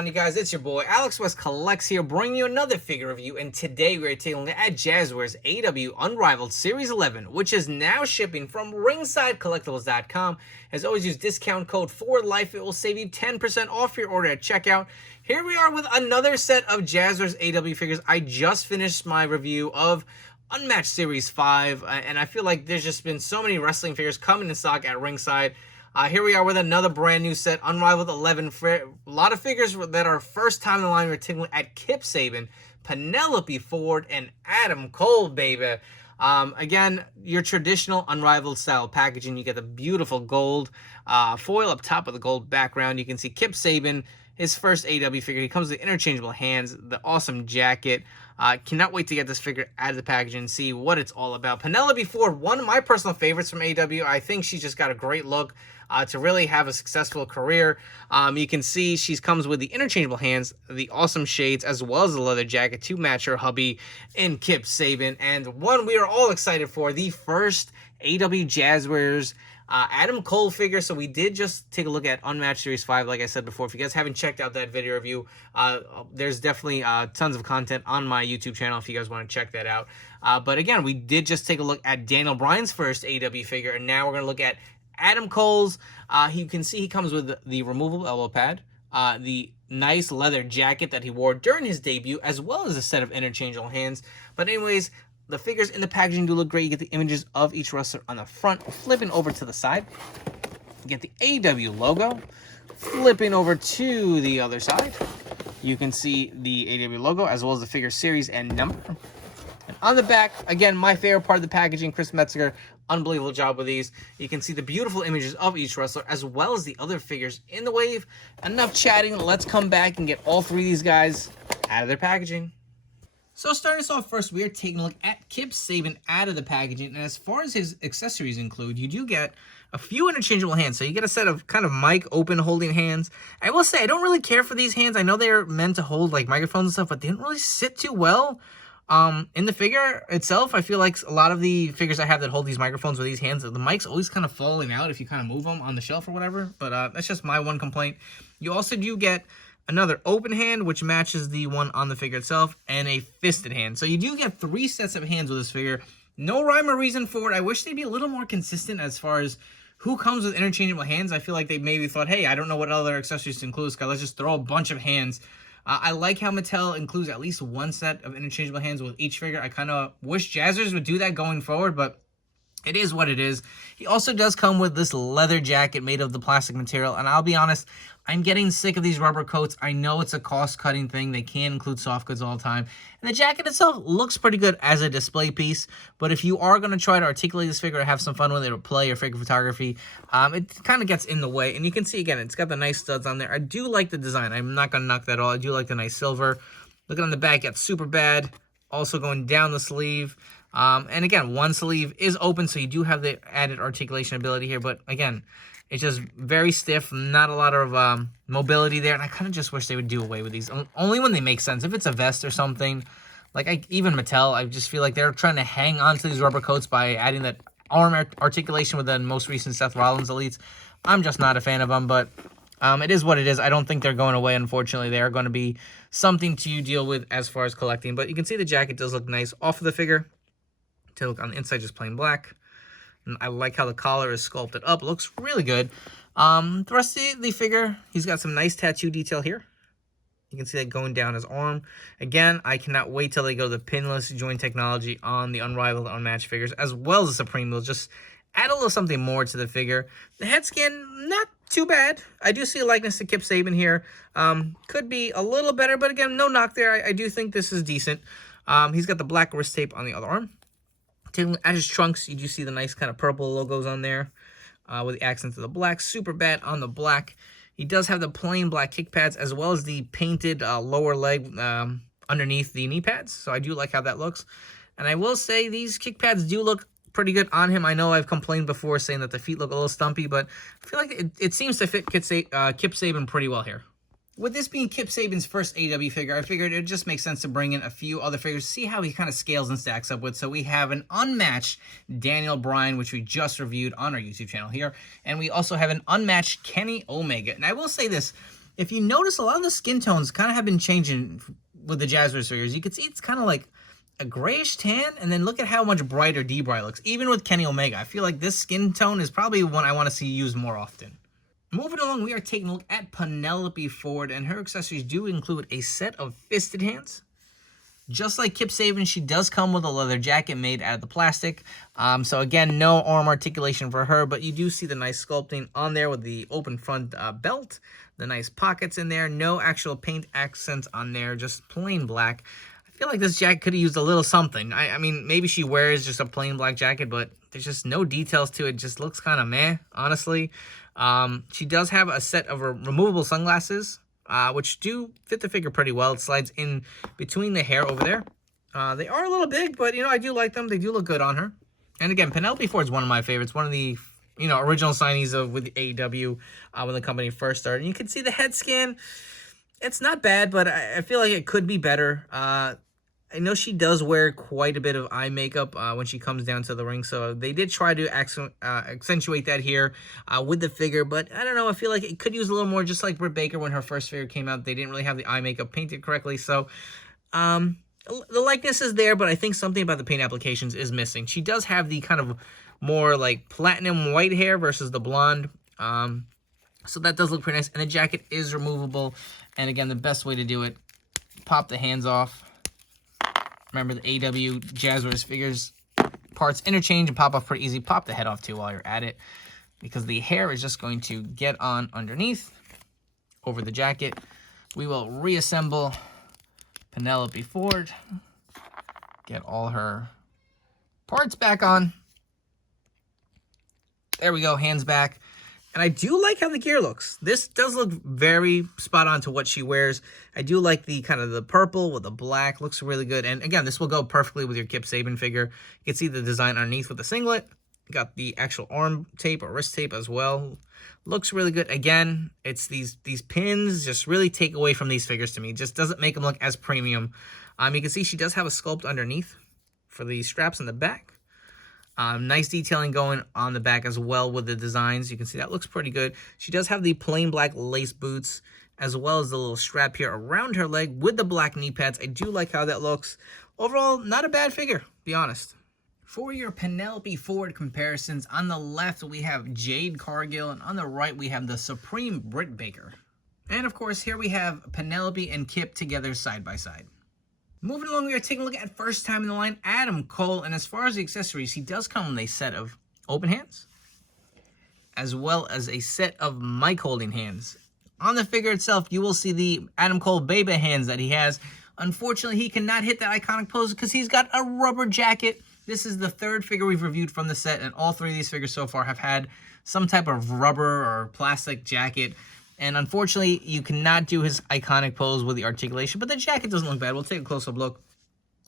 on, you guys? It's your boy Alex West Collects here, bringing you another figure review. And today we're taking a look at Jazwares AEW Unrivaled Series 11, which is now shipping from ringsidecollectibles.com. As always, use discount code FORLIFE. It will save you 10% off your order at checkout. Here we are with another set of Jazwares AEW figures. I just finished my review of Unmatched Series 5, and I feel like there's just been so many wrestling figures coming in stock at ringside. Here we are with another brand new set, Unrivaled 11. A lot of figures that are first time in the line. We're taking at Kip Sabian, Penelope Ford, and Adam Cole, baby. Again, your traditional Unrivaled style packaging. You get the beautiful gold foil up top with the gold background. You can see Kip Sabian, his first AEW figure. He comes with interchangeable hands, the awesome jacket. Cannot wait to get this figure out of the packaging and see what it's all about. Penelope Ford, one of my personal favorites from AEW. I think she's just got a great look to really have a successful career. You can see she comes with the interchangeable hands, the awesome shades, as well as the leather jacket to match her hubby in Kip Sabian. And one we are all excited for, the first AEW Jazwares Adam Cole figure. So we did just take a look at Unmatched Series 5, like I said before. If you guys haven't checked out that video review, there's definitely tons of content on my YouTube channel if you guys want to check that out. But again, we did just take a look at Daniel Bryan's first AEW figure, and now we're going to look at Adam Cole's. You can see he comes with the removable elbow pad, the nice leather jacket that he wore during his debut, as well as a set of interchangeable hands. But anyways, the figures in the packaging do look great. You get the images of each wrestler on the front. Flipping over to the side, you get the AEW logo. Flipping over to the other side, you can see the AEW logo, as well as the figure series and number. And on the back, again, my favorite part of the packaging, Chris Metzger, unbelievable job with these. You can see the beautiful images of each wrestler, as well as the other figures in the wave. Enough chatting. Let's come back and get all three of these guys out of their packaging. So starting us off first, we are taking a look at Kip Sabian out of the packaging. And as far as his accessories include, you do get a few interchangeable hands. So you get a set of kind of mic open holding hands. I will say, I don't really care for these hands. I know they're meant to hold like microphones and stuff, but they didn't really sit too well in the figure itself. I feel like a lot of the figures I have that hold these microphones with these hands, the mic's always kind of falling out if you kind of move them on the shelf or whatever. But that's just my one complaint. You also do get another open hand, which matches the one on the figure itself, and a fisted hand. So you do get three sets of hands with this figure. No rhyme or reason for it. I wish they'd be a little more consistent as far as who comes with interchangeable hands. I feel like they maybe thought, hey, I don't know what other accessories to include, so let's just throw a bunch of hands. I like how Mattel includes at least one set of interchangeable hands with each figure. I kind of wish Jazwares would do that going forward, but it is what it is. He also does come with this leather jacket made of the plastic material, and I'll be honest, I'm getting sick of these rubber coats. I know it's a cost-cutting thing. They can't include soft goods all the time. And the jacket itself looks pretty good as a display piece, but if you are going to try to articulate this figure or have some fun with it or play your figure photography, it kind of gets in the way. And you can see, again, it's got the nice studs on there. I do like the design. I'm not going to knock that at all. I do like the nice silver. Looking on the back, it's super bad. Also going down the sleeve. And again, one sleeve is open, so you do have the added articulation ability here. But again, it's just very stiff, not a lot of mobility there. And I kind of just wish they would do away with these. Only when they make sense. If it's a vest or something, like even Mattel, I just feel like they're trying to hang on to these rubber coats by adding that arm articulation with the most recent Seth Rollins Elites. I'm just not a fan of them, but it is what it is. I don't think they're going away, unfortunately. They are going to be something to deal with as far as collecting. But you can see the jacket does look nice off of the figure. Take a look on the inside, just plain black. And I like how the collar is sculpted up. It looks really good. The rest of the figure, he's got some nice tattoo detail here. You can see that going down his arm. Again, I cannot wait till they go to the pinless joint technology on the Unrivaled Unmatched figures, as well as the Supreme. They'll just add a little something more to the figure. The head scan, not too bad. I do see a likeness to Kip Sabian here. Could be a little better, but again, no knock there. I do think this is decent. He's got the black wrist tape on the other arm. Taking at his trunks, you do see the nice kind of purple logos on there with the accents of the black. Super bad on the black. He does have the plain black kick pads as well as the painted lower leg underneath the knee pads. So I do like how that looks. And I will say these kick pads do look pretty good on him. I know I've complained before saying that the feet look a little stumpy, but I feel like it seems to fit Kip Sabian pretty well here. With this being Kip Sabian's first AEW figure, I figured it just makes sense to bring in a few other figures, see how he kind of scales and stacks up with. So we have an unmatched Daniel Bryan, which we just reviewed on our YouTube channel here. And we also have an unmatched Kenny Omega. And I will say this, If you notice, a lot of the skin tones kind of have been changing with the Jazwares figures. You can see it's kind of like a grayish tan, and then look at how much brighter D-Bry looks. Even with Kenny Omega, I feel like this skin tone is probably one I want to see used more often. Moving along, we are taking a look at Penelope Ford, and her accessories do include a set of fisted hands. Just like Kip Sabian, she does come with a leather jacket made out of the plastic. So again, no arm articulation for her, but you do see the nice sculpting on there with the open front belt, the nice pockets in there, no actual paint accents on there, just plain black. I feel like this jacket could have used a little something. I mean, maybe she wears just a plain black jacket, but there's just no details to it. It just looks kind of meh, honestly. She does have a set of removable sunglasses, which do fit the figure pretty well. It slides in between the hair over there. They are a little big, but, I do like them. They do look good on her. And again, Penelope Ford's one of my favorites. One of the, original signees with AEW when the company first started. And you can see the head scan. It's not bad, but I feel like it could be better. I know she does wear quite a bit of eye makeup when she comes down to the ring, so they did try to accentuate that here with the figure, but I don't know, I feel like it could use a little more, just like Britt Baker when her first figure came out. They didn't really have the eye makeup painted correctly, so the likeness is there, but I think something about the paint applications is missing. She does have the kind of more like platinum white hair versus the blonde, so that does look pretty nice, and the jacket is removable, and again, the best way to do it, pop the hands off. Remember, the AEW Jazwares figures parts interchange and pop off pretty easy. Pop the head off too while you're at it, because the hair is just going to get on underneath over the jacket. We will reassemble Penelope Ford, get all her parts back on. There we go, hands back. And I do like how the gear looks. This does look very spot on to what she wears. I do like the kind of the purple with the black. Looks really good. And again, this will go perfectly with your Kip Sabian figure. You can see the design underneath with the singlet. Got the actual arm tape or wrist tape as well. Looks really good. Again, it's these pins just really take away from these figures to me. Just doesn't make them look as premium. You can see she does have a sculpt underneath for the straps in the back. Nice detailing going on the back as well with the designs. You can see that looks pretty good. She does have the plain black lace boots, as well as the little strap here around her leg with the black knee pads. I do like how that looks. Overall, not a bad figure, to be honest. For your Penelope Ford comparisons, on the left we have Jade Cargill, and on the right we have the Supreme Britt Baker. And of course, here we have Penelope and Kip together side by side. Moving along, we are taking a look at first time in the line, Adam Cole. And as far as the accessories, he does come with a set of open hands, as well as a set of mic holding hands. On the figure itself, you will see the Adam Cole baby hands that he has. Unfortunately, he cannot hit that iconic pose because he's got a rubber jacket. This is the third figure we've reviewed from the set, and all three of these figures so far have had some type of rubber or plastic jacket. And unfortunately, you cannot do his iconic pose with the articulation, but the jacket doesn't look bad. We'll take a close-up look.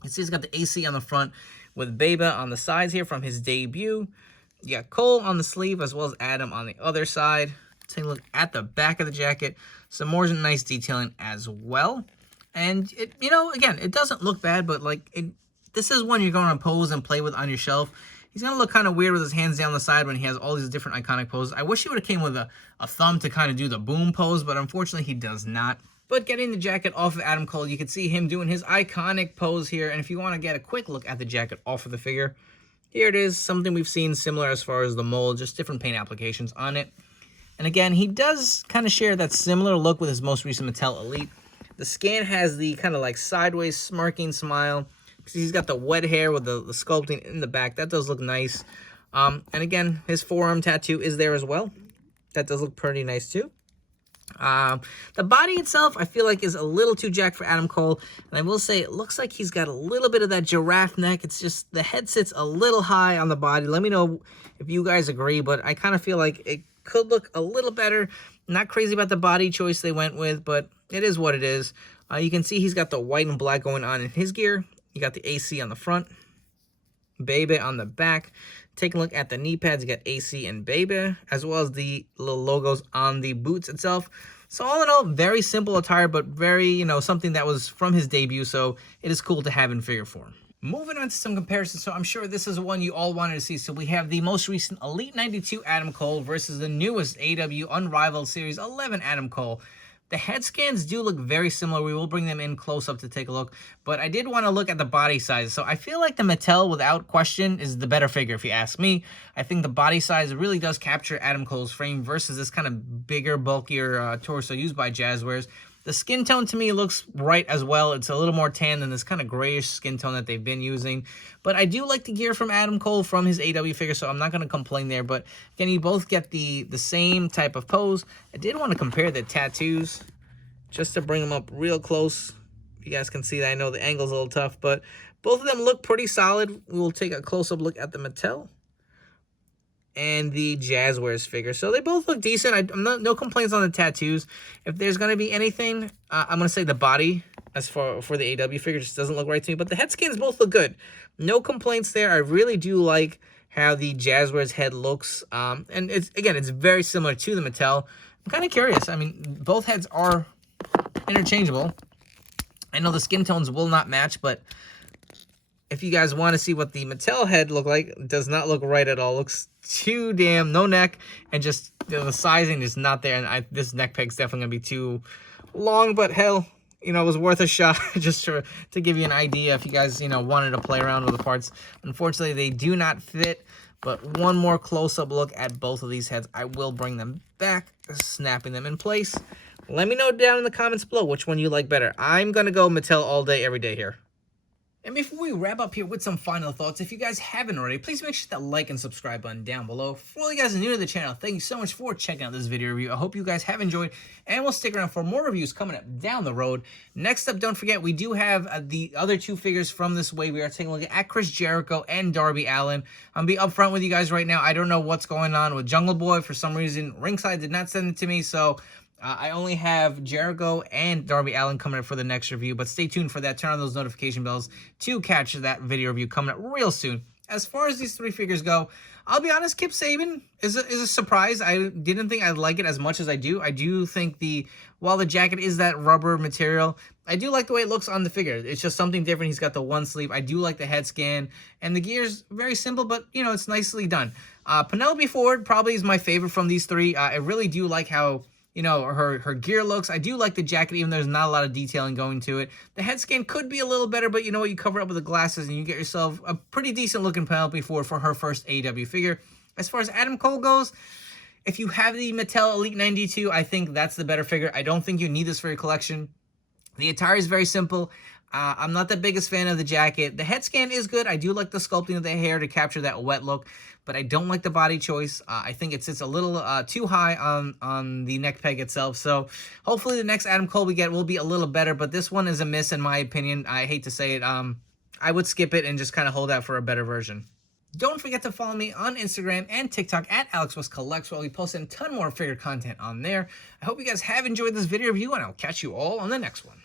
You see he's got the AC on the front with Beba on the sides here from his debut. You got Cole on the sleeve as well as Adam on the other side. Take a look at the back of the jacket. Some more nice detailing as well. And, again, it doesn't look bad, but, this is one you're going to pose and play with on your shelf. He's going to look kind of weird with his hands down the side when he has all these different iconic poses. I wish he would have came with a thumb to kind of do the boom pose, but unfortunately he does not. But getting the jacket off of Adam Cole, you can see him doing his iconic pose here. And if you want to get a quick look at the jacket off of the figure, here it is. Something we've seen similar as far as the mold, just different paint applications on it. And again, he does kind of share that similar look with his most recent Mattel Elite. The scan has the kind of sideways smirking smile. He's got the wet hair with the sculpting in the back. That does look nice. And again, his forearm tattoo is there as well. That does look pretty nice too. The body itself, I feel like, is a little too jacked for Adam Cole. And I will say, it looks like he's got a little bit of that giraffe neck. It's just the head sits a little high on the body. Let me know if you guys agree, but I kind of feel like it could look a little better. Not crazy about the body choice they went with, but it is what it is. You can see he's got the white and black going on in his gear. You got the AC on the front, Baby on the back. Take a look at the knee pads. You got AC and Baby, as well as the little logos on the boots itself. So all in all, very simple attire, but very, something that was from his debut, so it is cool to have in figure form. Moving on to some comparisons, so I'm sure this is one you all wanted to see. So we have the most recent Elite 92 Adam Cole versus the newest AEW Unrivaled Series 11 Adam Cole. The head scans do look very similar. We will bring them in close up to take a look, but I did want to look at the body size. So I feel like the Mattel, without question, is the better figure if you ask me. I think the body size really does capture Adam Cole's frame versus this kind of bigger, bulkier torso used by Jazwares. The skin tone to me looks right as well. It's a little more tan than this kind of grayish skin tone that they've been using. But I do like the gear from Adam Cole from his AEW figure, so I'm not going to complain there. But again, you both get the same type of pose. I did want to compare the tattoos just to bring them up real close. You guys can see that. I know the angle's a little tough, but both of them look pretty solid. We will take a close-up look at the Mattel and the Jazwares figure. So they both look decent. No complaints on the tattoos. If there's going to be anything, I'm going to say the body as for the AEW figure just doesn't look right to me. But the head scans both look good. No complaints there. I really do like how the Jazwares head looks. And it's very similar to the Mattel. I'm kind of curious. I mean, both heads are interchangeable. I know the skin tones will not match, but if you guys want to see what the Mattel head look like, it does not look right at all. Looks too damn, no neck, and just the sizing is not there. And this neck peg's definitely going to be too long, but hell, you know, it was worth a shot just to give you an idea if you guys, you know, wanted to play around with the parts. Unfortunately, they do not fit, but one more close-up look at both of these heads. I will bring them back, snapping them in place. Let me know down in the comments below which one you like better. I'm going to go Mattel all day, every day here. And before we wrap up here with some final thoughts, if you guys haven't already, please make sure that like and subscribe button down below. For all you guys new to the channel, thank you so much for checking out this video review. I hope you guys have enjoyed, and we'll stick around for more reviews coming up down the road. Next up, don't forget, we do have the other two figures from this wave. We are taking a look at Chris Jericho and Darby Allin. I'm going to be upfront with you guys right now. I don't know what's going on with Jungle Boy. For some reason, Ringside did not send it to me, so I only have Jericho and Darby Allin coming up for the next review, but stay tuned for that. Turn on those notification bells to catch that video review coming up real soon. As far as these three figures go, I'll be honest, Kip Sabian is a surprise. I didn't think I'd like it as much as I do. I do think while the jacket is that rubber material, I do like the way it looks on the figure. It's just something different. He's got the one sleeve. I do like the head scan, and the gear's very simple, but, you know, it's nicely done. Penelope Ford probably is my favorite from these three. I really do like how, you know, her gear looks. I do like the jacket, even though there's not a lot of detailing going to it. The head scan could be a little better, but you know what? You cover it up with the glasses and you get yourself a pretty decent looking Penelope Ford for her first AEW figure. As far as Adam Cole goes, if you have the Mattel Elite 92, I think that's the better figure. I don't think you need this for your collection. The attire is very simple. I'm not the biggest fan of the jacket. The head scan is good. I do like the sculpting of the hair to capture that wet look, but I don't like the body choice. I think it sits a little too high on the neck peg itself. So hopefully the next Adam Cole we get will be a little better, but this one is a miss in my opinion. I hate to say it. I would skip it and just kind of hold out for a better version. Don't forget to follow me on Instagram and TikTok at AlexWestCollects, where we post a ton more figure content on there. I hope you guys have enjoyed this video review, and I'll catch you all on the next one.